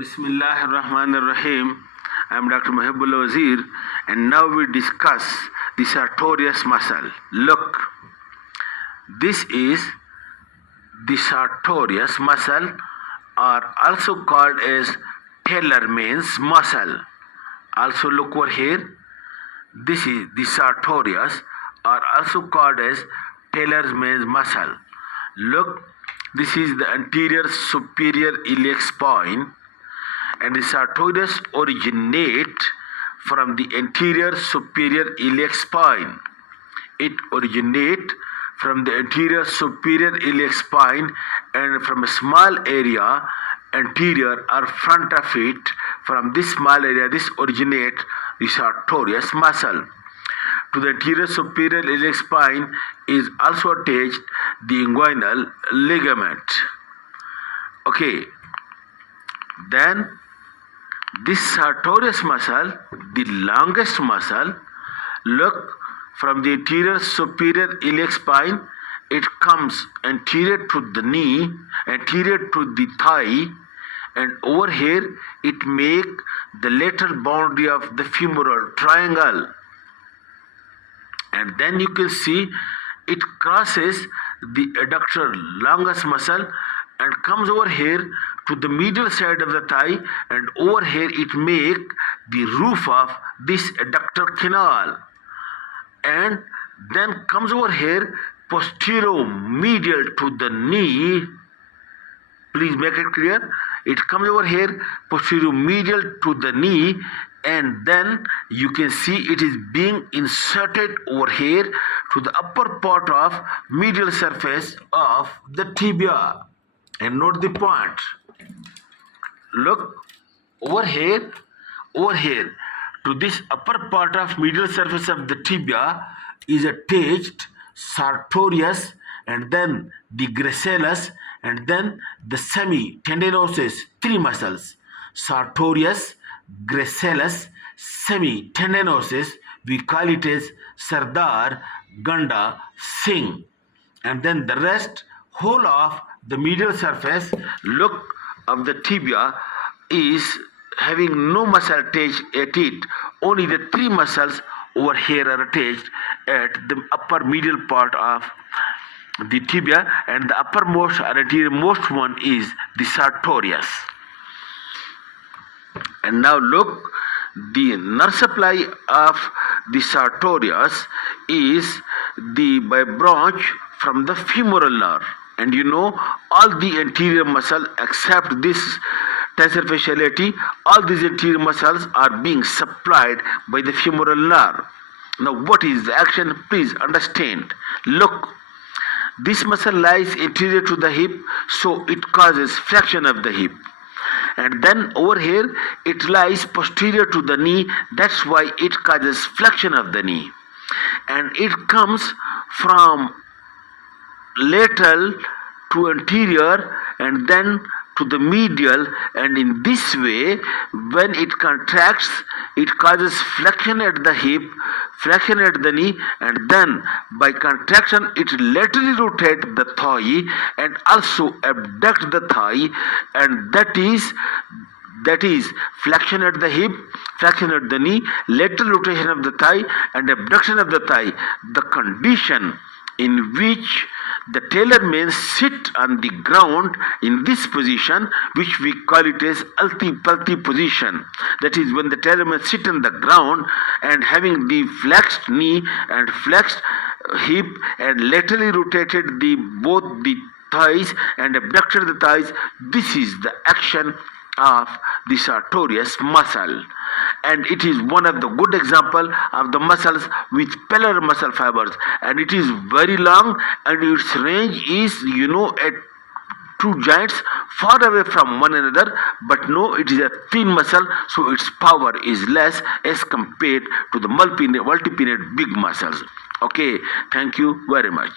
Bismillahirrahmanirrahim. I am Dr. Mohaibullah Wazir, and now we discuss the Sartorius muscle. Look, this is the Sartorius muscle, or also called as Taylor-Main's muscle. Also look over here. This is the Sartorius, or also called as Taylor-Main's muscle. Look, this is the anterior superior iliac spine, and the Sartorius originate from the anterior superior iliac spine. It originate from the anterior superior iliac spine, and from a small area anterior or front of it. From this small area, this originate the Sartorius muscle. To the anterior superior iliac spine is also attached the inguinal ligament. Okay, then this Sartorius muscle, the longest muscle, look, from the anterior superior iliac spine, it comes anterior to the knee, anterior to the thigh, and over here it make the lateral boundary of the femoral triangle. And then you can see it crosses the adductor longus muscle and comes over here to the medial side of the thigh, and over here it make the roof of this adductor canal, and then comes over here posterior medial to the knee. Please make it clear. It comes over here posterior medial to the knee, and then you can see it is being inserted over here to the upper part of medial surface of the tibia. And note the point. Look, over here to this upper part of medial surface of the tibia is attached Sartorius, and then the gracilis, and then the semitendinosus. Three muscles: Sartorius, gracilis, semitendinosus. We call it as Sardar, Ganda, Singh. And then the rest, whole of the medial surface, look, of the tibia is having no muscle attached at it. Only the three muscles over here are attached at the upper medial part of the tibia, and the uppermost or anteriormost one is the Sartorius. And now look, the nerve supply of the Sartorius is by branch from the femoral nerve. And you know, all the anterior muscle except this tensor fasciality, all these anterior muscles are being supplied by the femoral nerve. Now what is the action? Please understand. Look, this muscle lies anterior to the hip, so it causes flexion of the hip. And then over here it lies posterior to the knee, that's why it causes flexion of the knee. And it comes from lateral to anterior and then to the medial, and in this way when it contracts it causes flexion at the hip, flexion at the knee, and then by contraction it laterally rotates the thigh and also abduct the thigh, and that is flexion at the hip, flexion at the knee, lateral rotation of the thigh and abduction of the thigh, the condition in which the Taylor-Main sit on the ground in this position, which we call it as alti-palti position. That is when the Taylor-Main sit on the ground and having the flexed knee and flexed hip and laterally rotated both the thighs and abducted the thighs. This is the action of the Sartorius muscle, and it is one of the good example of the muscles with pellular muscle fibers, and it is very long and its range is at two joints far away from one another, but no, it is a thin muscle, so its power is less as compared to the multipinate big muscles. Okay, thank you very much.